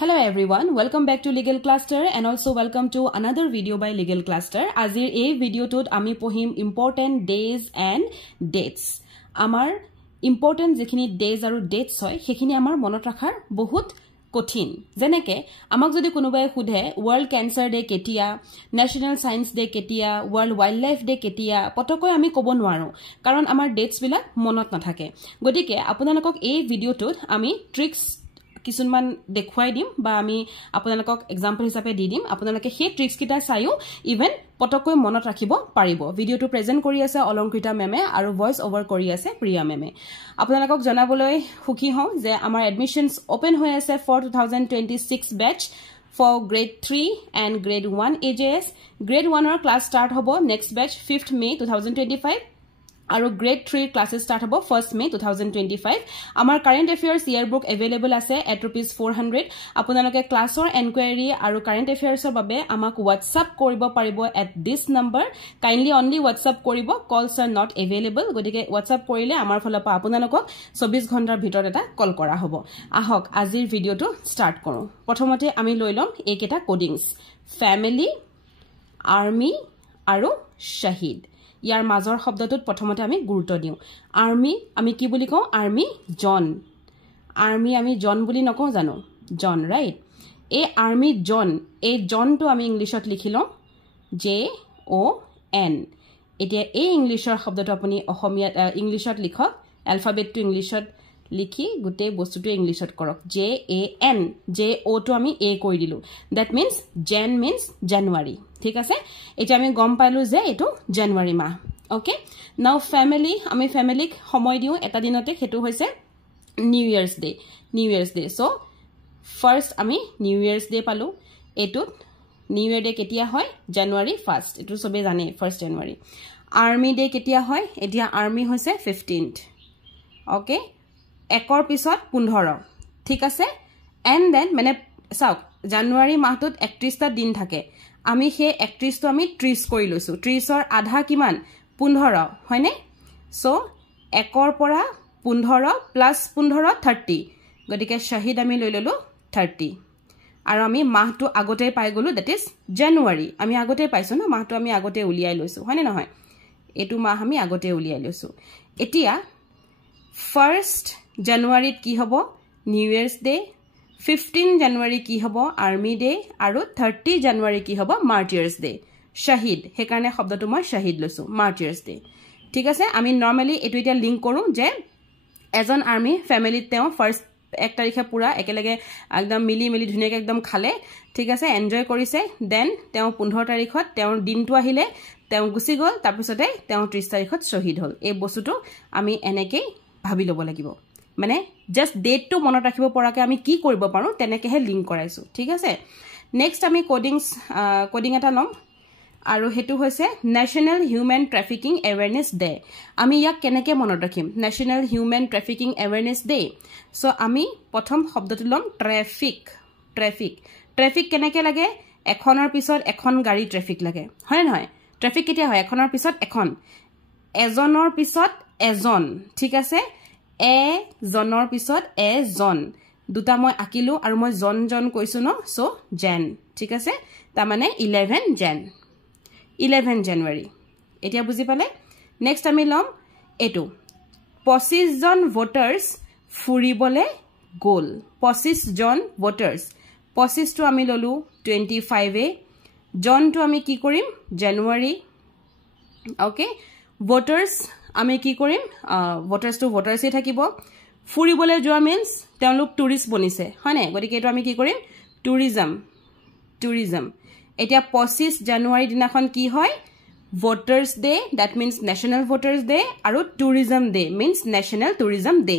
Hello everyone, welcome back to Legal Cluster and also welcome to another video by Legal Cluster. Azir a video tut ami pohim important days and dates. Amar important jekhini days aru dates hoy hekhini amar monot rakhar bahut কঠিন জেনেকে আমাক যদি কোনোবাই খুধে world cancer day কেতিয়া national science day কেতিয়া world wild life day কেতিয়া পটকৈ আমি কব নোৱাৰো কাৰণ আমাৰ ডেটস বিলাক মনত নাথাকে গতিকে আপোনালোকক এই ভিডিওটোত আমি ট্ৰিক্স কিছুমান দেখুৱাই দিম বা আমি আপোনালোকক এক্সাম্পল হিচাপে দি দিম আপোনালোকে সেই ট্ৰিক্স কিটা চাইও ইভেন পটকৈ মনত ৰাখিব পাৰিব ভিডিওটো প্ৰেজেন্ট কৰি আছে অলংকৃতা মেমে আৰু ভয়েস ওভাৰ কৰি আছে প্ৰিয়া মেমে আপোনালোকক জনাবলৈ সুখী হওঁ যে আমাৰ এডমিশনস ওপেন হৈ আছে for 2026 batch for grade 3 and grade 1 AJS grade 1 or class start hobo next batch 5th May 2025 আৰু grade 3 classes start hobo 1st May 2025 আমাৰ current affairs yearbook available আছে at ₹400 আপোনালোকে ক্লাছৰ এনকুৱাৰী আৰু current affairs ৰ বাবে আমাক WhatsApp কৰিব পাৰিব at this number kindly only WhatsApp কৰিব calls are not available গতিকে WhatsApp কৰিলে আমাৰ ফালৰ পৰা আপোনালোকক 24 ঘণ্টাৰ ভিতৰত এটা কল কৰা হ'ব আহক আজিৰ ভিডিওটো ষ্টাৰ্ট কৰো প্ৰথমতে আমি লৈ লম এইকেটা কোডিংস ফ্যামিলি আৰ্মি আৰু শহীদ ইয়াৰ মাজৰ শব্দটোত প্ৰথমতে আমি গুৰুত্ব দিও আৰ্মি আমি কি বুলি কওঁ আৰ্মি আমি জন বুলি নকওঁ জানো জন ৰাইট এই আৰ্মি জন এই জনটো আমি ইংলিশত লিখিলো JON এতিয়া এই ইংলিশৰ শব্দটো আপুনি অসমীয়াত ইংলিশত লিখক এলফাবেটটো ইংলিশত লিখি গুটে বস্তুটো ইংলিশত কৰক JAN JO টো আমি A কৈ দিলো that means jan means January ঠিক আছে এটা আমি গম পাইলো যে এটো জানুৱাৰী মাহ ওকে নাও ফ্যামিলি আমি ফ্যামিলিক সময় দিও এটা দিনতে হেতু হৈছে new years day so first আমি নিউ ইয়ার্স ডে পালো এটো নিউ ইয়ার ডে কেতিয়া হয় জানুৱাৰী 1st এটো সবে জানে 1st জানুৱাৰী আৰ্মি ডে কেতিয়া হয় এতিয়া আৰ্মি হৈছে 15th ওকে একৰ পিছত 15 ঠিক আছে এন্ড দেন মানে চাওক জানুৱাৰী মাহটোত 31টা দিন থাকে আমি হে 31 টো আমি 30 কৰি লৈছো 30 ৰ আধা কিমান 15 হয়নে সো একৰ পৰা 15 প্লাস 15 30 গটিকে শহীদ আমি লৈ ললো 30 আৰু আমি মাহটো আগতে পাই গলো দ্যাট ইজ জানুৱাৰী আমি আগতে পাইছো না মাহটো আমি আগতে উলিয়াই লৈছো হয়নে নহয় এটো মাহ আমি আগতে উলিয়াই লৈছো এতিয়া 1st জানুৱাৰীত কি হ'ব নিউ ইয়াৰ্স ডে 15 জানুৱাৰী কি হ'ব আৰ্মি ডে আৰু 30 জানুৱাৰী কি হ'ব মাৰ্টিয়াৰ্স ডে শহীদ হেকাৰণে শব্দটো মই শহীদ লৈছো মাৰ্টিয়াৰ্স ডে ঠিক আছে আমি নৰমালি এটো এটা লিংক কৰো যে এজন আৰ্মি ফ্যামিলিত তেও ফাৰ্স্ট 1 তাৰিখে পুৰা একেলগে একদম মিলি ধুনিয়াকে একদম খালে ঠিক আছে এনজয় কৰিছে দেন তেও 15 তাৰিখত তেও দিনটো আহিলে তেও গুছি গল তাৰ পিছতে তেও 30 তাৰিখত শহীদ হল এই বস্তুটো আমি এনেকৈ ভাবি লব লাগিব মানে জাস্ট ডেট টু মনত ৰাখিব পৰাকে আমি কি কৰিব পাৰো তেনেকেহে লিংক কৰাইছো ঠিক আছে নেক্সট আমি কোডিং এটা লম আৰু হেতু হৈছে national human trafficking awareness day আমি ইয়াক কেনেকৈ মনত ৰাখিম national human trafficking awareness day so আমি প্ৰথম শব্দটো লম ট্ৰাফিক কেনেকৈ লাগে এখনৰ পিছত এখন গাড়ী ট্ৰাফিক লাগে হয় নহয় ট্ৰাফিক কেতিয়া হয় এখনৰ পিছত এখন এজনৰ পিছত এজন ঠিক আছে জনৰ পিছত এজন দুটা মই আকিলো আৰু মই জন কৈছো ন সো jan ঠিক আছে তা মানে 11 জানুৱাৰী এতিয়া বুজি পালে নেক্সট আমি লম এটো 25 জন ভোটাৰ্স ফুৰিবলে গল 25 জন ভোটাৰ্স 25 টো আমি ললো 25 জন টো আমি কি কৰিম জানুৱাৰী ওকে ভোটাৰ্স আমি কি কৰিম ভোটাৰ্স টু ভোটাৰ্সই থাকিব ফুৰিবলে যোৱা মিন্স তেওঁলোক টুৰিষ্ট বনিছে হয়নে গতিকে এটো আমি কি কৰিম টুৰিজম এতিয়া 25 জানুৱাৰী দিনাখন কি হয় voters day that means national voters day আৰু tourism day means national tourism day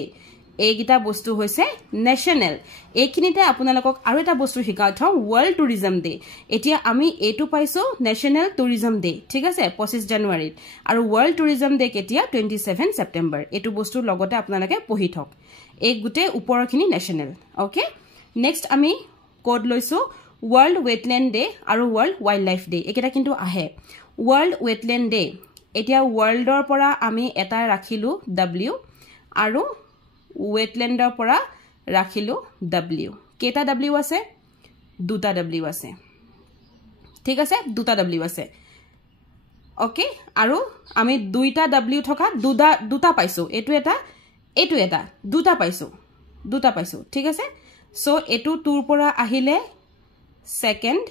এইগিটা বস্তু হৈছে ন্যাশনাল এইখিনিতে আপোনালোকক আৰু এটা বস্তু শিকাই থওঁ ওয়াৰ্ল্ড টুৰিজম ডে এতিয়া আমি এটো পাইছো ন্যাশনাল টুৰিজম ডে ঠিক আছে 25 জানুৱাৰীত আৰু ওয়াৰ্ল্ড টুৰিজম ডে কেতিয়া 27 সেপ্টেম্বৰ এটো বস্তু লগতে আপোনালোকে পঢ়ি থক এই গুটে ওপৰখিনি ন্যাশনাল ওকে নেক্সট আমি কোড লৈছো ওয়াৰ্ল্ড ওয়েটল্যান্ড ডে আৰু ওয়াৰ্ল্ড ওয়াইল্ড লাইফ ডে একেটা কিন্তু আহে ওয়াৰ্ল্ড ওয়েটল্যান্ড ডে এতিয়া ওয়াৰ্ল্ডৰ পৰা আমি এটা ৰাখিলো W আৰু ওয়েটল্যান্ডৰ পৰা ৰাখিলো W কেটা w আছে দুটা w আছে ঠিক আছে দুটা w আছে ওকে আৰু আমি দুইটা w থকা দুটা পাইছো এটো এটা দুটা পাইছো ঠিক আছে সো এটো টুৰ পৰা আহিলে সেকেন্ড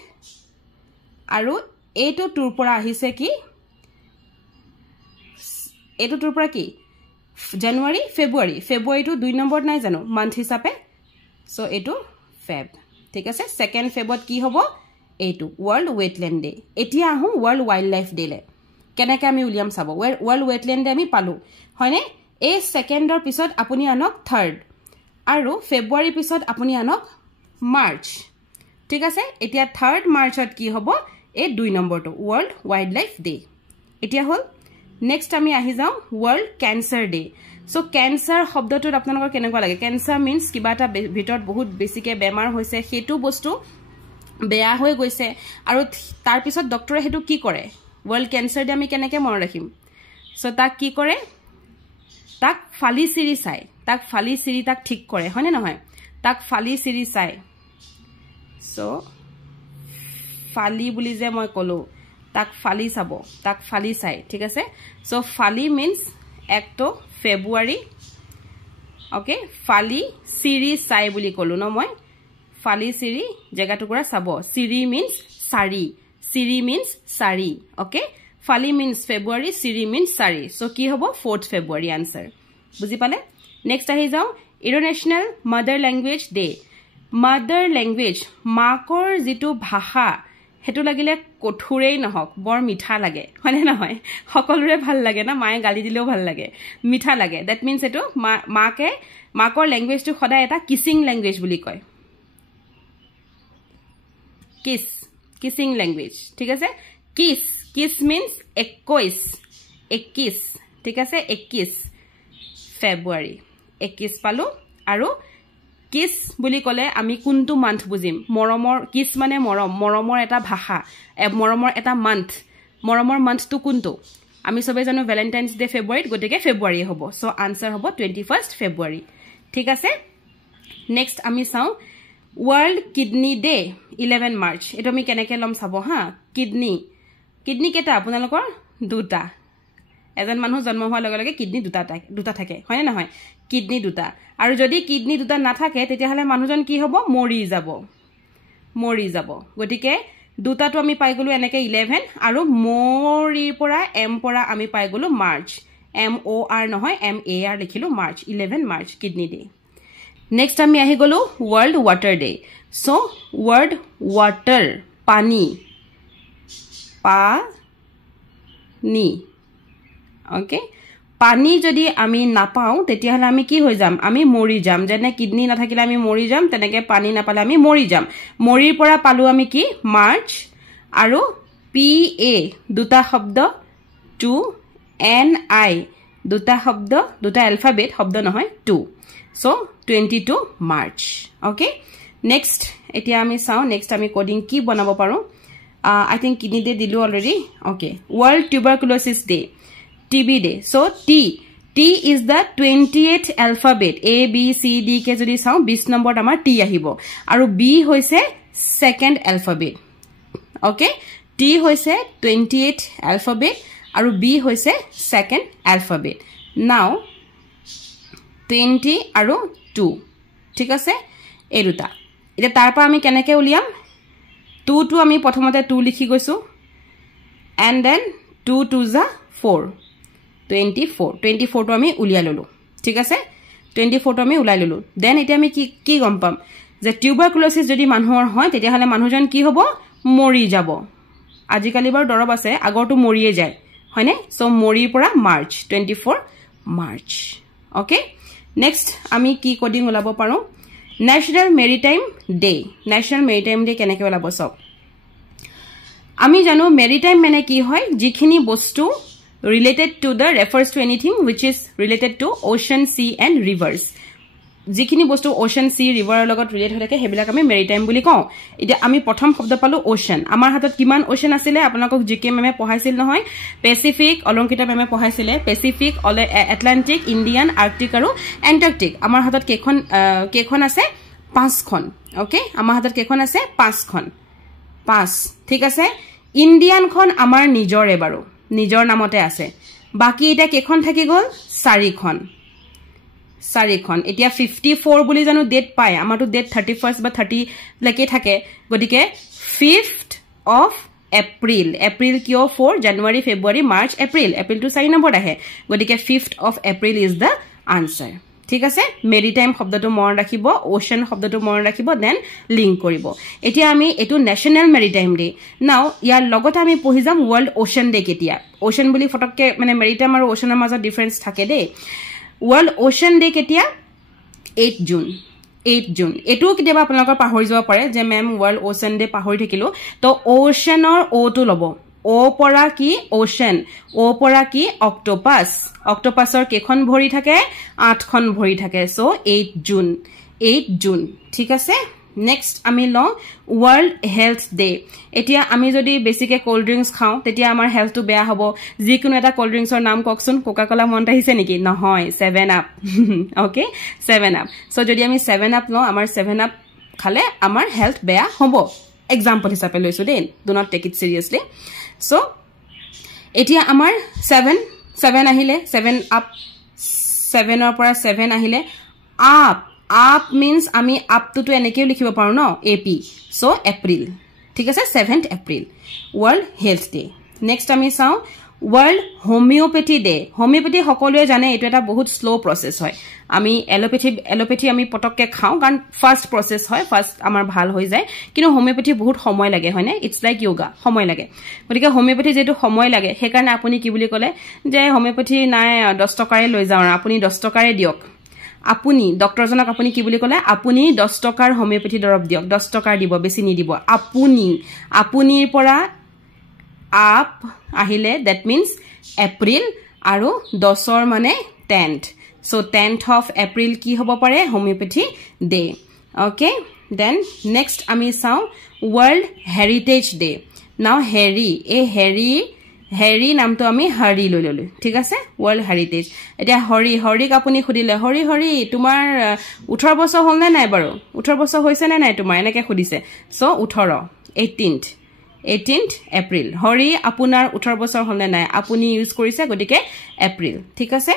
আৰু এটো টুৰ পৰা আহিছে কি এটো টুৰ পৰা কি জানুৱাৰী ফেব্ৰুৱাৰী টু 2 নম্বৰ নাই জানো মান্থ হিচাপে সো এটো ফেব ঠিক আছে সেকেন্ড ফেবত কি হ'ব এটো ওয়ার্ল্ড ওয়েটল্যান্ড ডে এতিয়া আহো ওয়ার্ল্ড ওয়াইল্ড লাইফ ডে লে কেনেকে আমি উলিয়াম চাব ওয়ার্ল্ড ওয়েটল্যান্ড ডে আমি পালো হয়নে এই সেকেন্ডৰ পিছত আপুনি আনক থাৰ্ড আৰু ফেব্ৰুৱাৰী পিছত আপুনি আনক মাৰ্চ ঠিক আছে এতিয়া থাৰ্ড মাৰ্চত কি হ'ব এই 2 নম্বৰটো ওয়ার্ল্ড ওয়াইল্ড লাইফ ডে এতিয়া হল নেক্সট আমি আহি যাও world cancer day so cancer শব্দটোত আপোনালোকৰ কেনেকুৱা লাগে ক্যান্সাৰ মিন্স কিবা এটা ভিতৰত বহুত বেছিকে বেমাৰ হৈছে হেতু বস্তু বেয়া হৈ গৈছে আৰু তাৰ পিছত ডক্টৰে হেতু কি কৰে ওয়াৰ্ল্ড ক্যান্সাৰ ডে আমি কেনেকে মন ৰাখিম সো তাক কি কৰে তাক ফালি চিৰি চাই তাক ঠিক কৰে হয়নে নহয় তাক ফালি চিৰি চাই সো ফালি বুলি যে মই কলো তাক ফালি চাব তাক ফালি চাই ঠিক আছে সো ফালি মিন্স একটো ফেব্ৰুৱাৰী ওকে ফালি চিৰি চাই বুলি কলো ন মই ফালি চিৰি জেগাটুকুৰা চাব চিৰি মিন্স সাৰি ওকে ফালি মিন্স ফেব্ৰুৱাৰী চিৰি মিন্স সাৰি সো কি হ'ব 4th ফেব্ৰুৱাৰী আনসাৰ বুজি পালে নেক্সট আহি যাও international mother language day mother language মাকৰ যেটো ভাষা হেতু লাগিলে কঠুৰেই নহক বৰ মিঠা লাগে হয়নে নহয় সকলোৰে ভাল লাগে না মায়ে গালি দিলেও ভাল লাগে মিঠা লাগে দ্যাট মিন্স এটো মাকৰ ল্যাঙ্গুৱেজটো সদায় এটা কিসিং ল্যাঙ্গুৱেজ বুলি কয় কিসিং ল্যাঙ্গুৱেজ ঠিক আছে কিস মিন্স 21 ঠিক আছে 21 ফেব্ৰুৱাৰী 21 পালো আৰু কিস বুলি কলে আমি কোনটো মান্থ বুজিম মৰমৰ কিস মানে মৰমৰ এটা ভাষা মৰমৰ এটা মৰমৰ মান্থটো কোনটো আমি সবে জানো ভ্যালেন্টাইনস ডে ফেব্ৰুৱাৰীত গটিকে ফেব্ৰুৱাৰী হ'ব সো আনসাৰ হ'ব 21st ফেব্ৰুৱাৰী ঠিক আছে নেক্সট আমি চাও ওয়াৰ্ল্ড কিডনি ডে 11 মাৰ্চ এটো আমি কেনেকে লম চাব হা কিডনি কেটা আপোনালোকৰ দুটা এজন মানুহ জন্ম হোৱাৰ লগে লগে কিডনি দুটা থাকে হয়নে নহয় কিডনি দুটা আৰু যদি কিডনি দুটা নাথাকে তেতিয়া হলে মানুহজন কি হ'ব মৰি যাব গটিকে দুটাটো আমি পাই গলো এনেকে 11 আৰু মৰিৰ পৰা এম পৰা আমি পাই গলো মাৰ্চ MOR নহয় MAR লিখিলো March 11 March kidney day next আমি আহি গলো world water day so world water পানী ওকে পানী যদি আমি নাপাও তেতিয়া হলে আমি কি হৈ যাম আমি মৰি যাম যেনে কিডনি নাথাকিলে আমি মৰি যাম তেনেকে পানী নাপালে আমি মৰি যাম মৰিৰ পৰা পালো আমি কি মাৰ্চ আৰু PA দুটা শব্দ 2NI দুটা শব্দ দুটা অ্যালফাবেট শব্দ নহয় 2 so 22 March okay next এতিয়া আমি চাও next আমি কোডিং কি বনাব পাৰো I think kidney day dilu already okay world tuberculosis day TB day so T is the 28th alphabet A B C D ke jodi saw 20 number amar T ahibo aru B hoise second alphabet okay T hoise 28th alphabet aru B hoise second alphabet now 20 আৰু 2 ঠিক আছে এই দুটা এটা তাৰপা আমি কেনেকে উলিয়াম 2 টু আমি প্ৰথমতে 2 লিখি গৈছো and then 2 2 is 4 24 টু আমি উলিয়া ললো ঠিক আছে 24 টু আমি উলাই ললো দেন এটা আমি কি গম পাম যে টিউবাৰকুলোসিস যদি মানুহৰ হয় তেতিয়া হলে মানুহজন কি হ'ব মৰি যাব আজিকালি বাৰ দৰব আছে আগৰটো মৰিয়ে যায় হয়নে সো মৰিৰ পৰা মাৰ্চ 24 মাৰ্চ ওকে নেক্সট আমি কি কোডিং ওলাব পাৰো ন্যাশনাল মেৰিটাইম ডে কেনেকে ওলাব সব আমি জানো মেৰিটাইম মানে কি হয় যিখিনি বস্তু related to the refers to anything which is related to ocean sea and rivers যিখিনি বস্তু ocean sea river লগত ৰিলেট হৈ থাকে হেবিলাক আমি মেৰিটাইম বুলি কওঁ এতিয়া আমি প্ৰথম শব্দ পালো ocean আমাৰ হাতত কিমান ocean আছিলে আপোনালোকক জিকে মেমে পঢ়াইছিল নহয় পেসিফিক অলংকিতা মেমে পঢ়াইছিলে পেসিফিক আটলান্টিক ইণ্ডিয়ান আৰ্কটিক আৰু এন্টাৰ্কটিক আমাৰ হাতত কেখন আছে 5খন ওকে আমাৰ হাতত কেখন আছে 5খন 5 ঠিক আছে ইণ্ডিয়ান খন আমাৰ নিজৰে বাৰু নিজৰ নামতে আছে বাকি এটা কেখন থাকি গল 4খন এতিয়া 54 বুলি জানো ডেট পায় আমাৰটো ডেট 31st বা 30 লৈকে থাকে গতিকে 5th of April কিয় 4 January February March April to 4 number আহে গতিকে 5th of April is the answer ঠিক আছে মেৰিটাইম শব্দটো মন ৰাখিব ওশেন শব্দটো মন ৰাখিব দেন লিংক কৰিব এতিয়া আমি এটো ন্যাশনাল মেৰিটাইম ডে নাও ইয়াৰ লগত আমি পঢ়ি যাম ওয়াৰ্ল্ড ওশেন ডে কেতিয়া ওশেন বুলি ফটককে মানে মেৰিটাইম আৰু ওশেনৰ মাজত ডিফাৰেন্স থাকে দে ওয়াৰ্ল্ড ওশেন ডে কেতিয়া 8 জুন এটো কেতিয়াবা আপোনালোকৰ পাহৰি যাব পাৰে যে মেম ওয়াৰ্ল্ড ওশেন ডে পাহৰি থাকিলো তো ওশেনৰ ও টো লব ও পৰা কি ওশেন ও পৰা কি অক্টোপাছৰ কেখন ভৰি থাকে 8খন ভৰি থাকে সো 8 জুন ঠিক আছে নেক্সট আমি ল ওয়াৰ্ল্ড হেলথ ডে এতিয়া আমি যদি বেছিকে কোল্ড ড্ৰিংকস খাও তেতিয়া আমাৰ হেলথটো বেয়া হ'ব যিকোনো এটা কোল্ড ড্ৰিংকসৰ নাম ককচোন কোকা কোলা মন আহিছে নেকি নহয় 7 আপ ওকে 7 আপ সো যদি আমি 7 আপ ল আমাৰ 7 আপ খালে আমাৰ হেলথ বেয়া হ'ব এক্সাম্পল হিচাপে লৈছো then do not take it seriously so এতিয়া আমাৰ 7 আহিলে 7 আপ 7 ৰ পৰা 7 আহিলে up means আমি up to এনেকেও লিখিব পাৰো ন ap so April ঠিক আছে 7th April World Health Day next আমি চাও World Homeopathy Day হোমিওপ্যাথি সকলোৱে জানে এটো এটা বহুত স্লো প্ৰসেস হয় আমি এলোপ্যাথি আমি পটককে খাও কাৰণ ফাৰ্স্ট প্ৰসেস হয় ফাৰ্স্ট আমাৰ ভাল হৈ যায় কিন্তু হোমিওপ্যাথি বহুত সময় লাগে হয়নে ইটস লাইক যোগা সময় লাগে গতিকে হোমিওপ্যাথি যেটো সময় লাগে সেই কাৰণে আপুনি কি বুলি কলে যে হোমিওপ্যাথি নাই 10 টকাৰে লৈ যাও আপুনি 10 টকাৰে দিয়ক আপুনি ডক্টৰজনক আপুনি কি বুলি কলে আপুনি 10 টকাৰ হোমিওপ্যাথি দৰব দিয়ক 10 টকাৰ দিব বেছি নি দিব আপুনিৰ পৰা আপ আহিলে that means April আৰু 10ৰ মানে 10th so 10th of April কি হ'ব পাৰে homeopathy day okay then next আমি চাও World Heritage Day now হেৰি নামটো আমি হৰি লৈ ললো ঠিক আছে ওয়াৰ্ল্ড হেৰিটেজ এতিয়া হৰিক আপুনি খুদিলে হৰি তোমাৰ 18 বছৰ হ'ল নাই বাৰু 18 বছৰ হৈছে নাই তোমাৰ এনেকে খুদিছে সো 18th এপ্ৰিল হৰি আপোনাৰ 18 বছৰ হ'ল নাই আপুনি ইউজ কৰিছে গতিকে এপ্ৰিল ঠিক আছে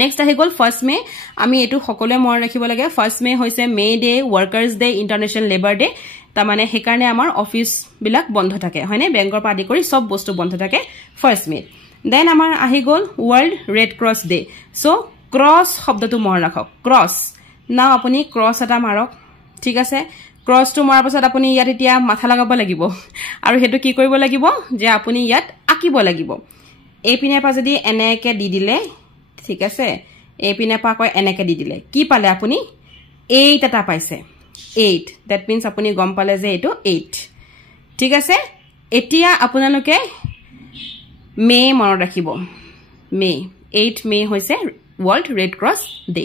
নেক্সট আহি গল 1st মে আমি এটো সকলোৱে মন ৰাখিব লাগে 1st মে হৈছে May day workers day international labour day তা মানে হে কাৰণে আমাৰ অফিস বিলাক বন্ধ থাকে হয়নে বেংকৰ পৰা আদি কৰি সব বস্তু বন্ধ থাকে 1st মে দেন আমাৰ আহি গল world red cross day so cross শব্দটো মন ৰাখক ক্ৰছ না আপুনি ক্ৰছ এটা মাৰক ঠিক আছে ক্ৰছটো মাৰাৰ পাছত আপুনি ইয়াত এতিয়া মাথা লগাব লাগিব আৰু হেতু কি কৰিব লাগিব যে আপুনি ইয়াত আকিব লাগিব এই পিনে পা যদি এনেকে দি দিলে ঠিক আছে এই পিনে পা কয় এনেকে দি দিলে কি পালে আপুনি 8 এটা পাইছে 8 that means আপুনি গম পালে যে এটো 8 ঠিক আছে এতিয়া আপোনালোকে মে মনত ৰাখিব মে 8 মে হৈছে world red cross day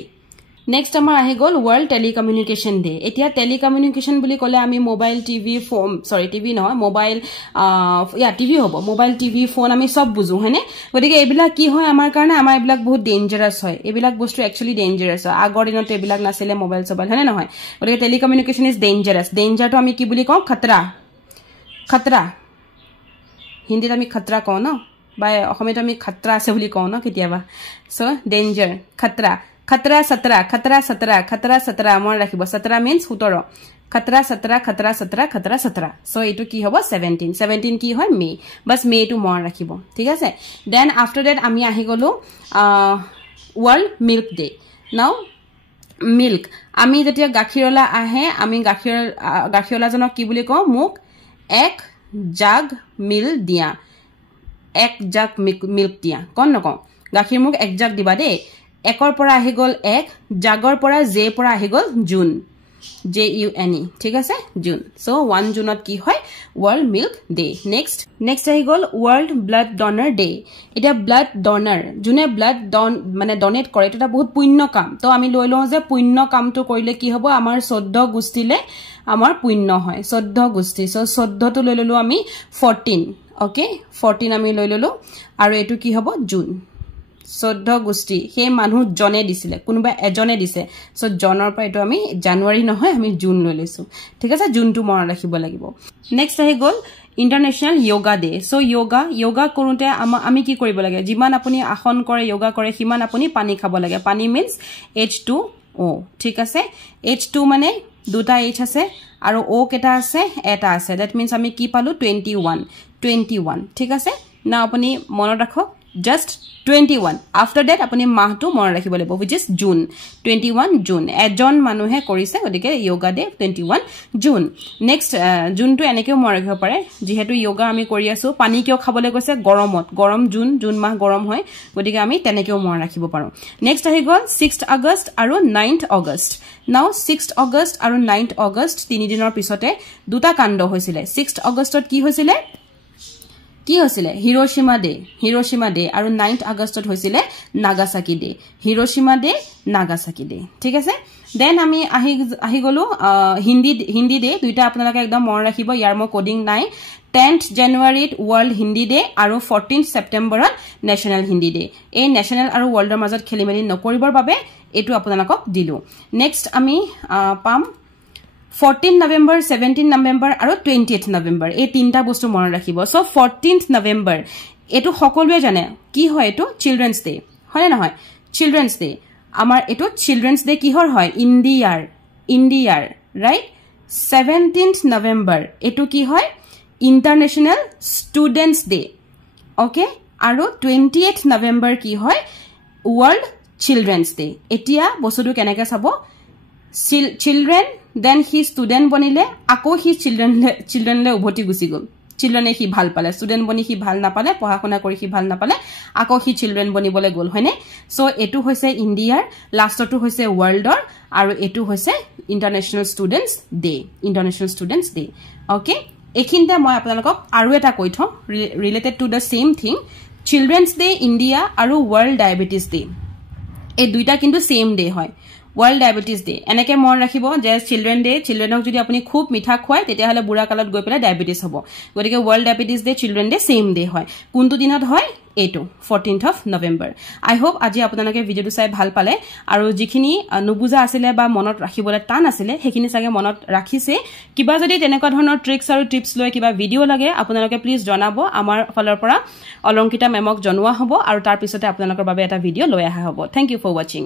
next আমাৰ আহি গল ওয়াৰ্ল্ড টেলিকমিউনিকেশন ডে এতিয়া টেলিকমিউনিকেশন বুলি কলে আমি মোবাইল টিভি ফোন টিভি নহয় মোবাইল টিভি হ'ব মোবাইল টিভি ফোন আমি সব বুজো হয়নে গতিকে এবিলাক কি হয় আমাৰ কাৰণে আমাৰ এবিলাক বহুত ডেঞ্জাৰাস হয় এবিলাক বস্তু একচুয়ালি ডেঞ্জাৰাস হয় আগৰ দিনত এবিলাক নাছিলে মোবাইল সবাইল হয়নে নহয় গতিকে টেলিকমিউনিকেশন ইজ ডেঞ্জাৰাস ডেঞ্জাৰটো আমি কি বুলি কওঁ খতৰা হিন্দীত আমি খতৰা কওঁ ন বা অসমীয়াত আমি খতৰা আছে বুলি কওঁ ন কেতিয়াবা সো ডেঞ্জাৰ খতৰা 17 মন ৰাখিব 17 means 17 17 সো এটো কি হ'ব 17 কি হয় মে বাস মে টু মন ৰাখিব ঠিক আছে দেন আফটাৰ দ্যাট আমি আহি গলো ওয়াৰ্ল্ড মিল্ক ডে নাও মিল্ক আমি যেতিয়া গাখীৰলা আহে আমি গাখীৰলা জনক কি বুলি কওঁ মোক 1 জাগ মিল্ক দিয়া 1 জাগ মিল্ক দিয়া কোন নকওঁ গাখীৰ মোক 1 জাগ দিবা দেই একৰ পৰা আহি গল 1 জাগৰ পৰা জে পৰা আহি গল জুন JUNE ঠিক আছে জুন সো 1 জুনত কি হয় ওয়ার্ল্ড মিল্ক ডে নেক্সট আহি গল ওয়ার্ল্ড ব্লাড ডোনার ডে এটা ব্লাড ডোনার জুনে ব্লাড মানে ডোনেট কৰে এটা বহুত পুণ্য কাম তো আমি লৈ লও যে পুণ্য কামটো কৰিলে কি হ'ব আমাৰ 14 গুষ্টিলে আমাৰ পুণ্য হয় 14 গুষ্টি সো 14 টো লৈ ললো আমি 14 ওকে 14 আমি লৈ ললো আৰু এটো কি হ'ব জুন 14 গোষ্ঠী সেই মানুহ জনে দিছিলে কোনোবা এজনে দিছে সো জনৰ পৰা এটো আমি জানুৱাৰী নহয় আমি জুন লৈ লৈছো ঠিক আছে জুনটো মনত ৰাখিব লাগিব নেক্সট আহি গল ইন্টাৰনেশনাল যোগা ডে সো যোগা কৰোতে আমি কি কৰিব লাগে যিমান আপুনি আসন কৰে যোগা কৰে সিমান আপুনি পানী খাব লাগে পানী মিন্স H2O ঠিক আছে H2 মানে দুটা H আছে আৰু O কেটা আছে এটা আছে that means আমি কি পালো 21 ঠিক আছে না আপুনি মনত ৰাখক just 21 after that আপুনি মাহটো মনত ৰাখিব লাগিব which is June 21 June এজন মানুহে কৰিছে গতিকে যোগা ডে 21 June next জুনটো এনেকৈ মনত ৰাখিব পাৰে যেহেতু যোগা আমি কৰি আছো পানী কিয় খাবলৈ কৈছে গৰম জুন মাহ গৰম হয় গতিকে আমি তেনেকৈও মনত ৰাখিব পাৰো next আহি গল 6th August আৰু 9th August now 6th August আৰু 9th August তিনি দিনৰ পিছতে দুটা কাণ্ড হৈছিল 6th Augustত কি হৈছিল হিৰোশিমা ডে আৰু 9th আগষ্টত হৈছিল Nagasaki day Hiroshima day Nagasaki day ঠিক আছে দেন আমি আহি গলো হিন্দি ডে দুইটা আপোনালোকে একদম মন ৰাখিব ইয়াৰ মই কোডিং নাই 10th জানুৱাৰীত ওয়াৰ্ল্ড হিন্দি ডে আৰু 14th সেপ্টেম্বৰত নেশনাল হিন্দি ডে এই নেশনাল আৰু ওয়াৰ্ল্ডৰ মাজত খেলিমেলি নকৰিবৰ বাবে এটো আপোনালোকক দিলো নেক্সট আমি পাম 14 November 17 November আৰু 20th November এই তিনটা বস্তু মনত ৰাখিব সো 14th November এটো সকলোৱে জানে কি হয় এটো চিলড্ৰেনস ডে হয় নহয় চিলড্ৰেনস ডে আমাৰ এটো চিলড্ৰেনস ডে কিহৰ হয় ইন্ডিয়াৰ ৰাইট 17th November এটো কি হয় ইন্টাৰনেশনাল ষ্টুডেন্টস ডে ওকে আৰু 20th November কি হয় ওয়াৰ্ল্ড চিলড্ৰেনস ডে এতিয়া বস্তুটো কেনেকৈ চাব children then he student বনিলে আকৌ he children লে উভতি গুছি গল চিলড্ৰেনে হি ভাল পালে ষ্টুডেন্ট বনি হি ভাল নাপালে পঢ়াশুনা কৰি হি ভাল নাপালে আকৌ হি চিলড্ৰেন বনিবলে গল হয়নে সো এটো হৈছে ইন্ডিয়াৰ লাষ্টটো হৈছে ওয়াৰ্ল্ডৰ আৰু এটো হৈছে ইন্টাৰনেশনাল ষ্টুডেন্টস ডে ওকে এখিনতে মই আপোনালোকক আৰু এটা কৈ থম related to the same thing children's day India আৰু ওয়াৰ্ল্ড ডায়াবেটিস ডে এই দুইটা কিন্তু সেম ডে হয় World Diabetes Day এনেকে মন ৰাখিব যে চিলড্ৰেন ডে চিলড্ৰেনক যদি আপুনি খুব মিঠা খুৱায় তেতিয়া হলে বুঢ়া কালত গৈ পেলাই ডায়াবেটিস হ'ব গতিকে World Diabetes Day children day same day হয় কোনটো দিনত হয় এটো 14th of November I hope আজি আপোনালোকে ভিডিওটো চাই ভাল পালে আৰু যিখিনি নুবুজা আছিল বা মনত ৰাখিবলৈ টান আছিল হেখিনি চাগে মনত ৰাখিছে কিবা যদি তেনেকুৱা ধৰণৰ ট্ৰিক্স আৰু টিপস লৈ কিবা ভিডিও লাগে আপোনালোকে প্লিজ জনাব আমাৰ ফালৰ পৰা অলংকিতা মেমক জনোৱা হ'ব আৰু তাৰ পিছতে আপোনালোকৰ বাবে এটা ভিডিও লৈ আহা হ'ব থ্যাংক ইউ ফৰ ওয়াচিং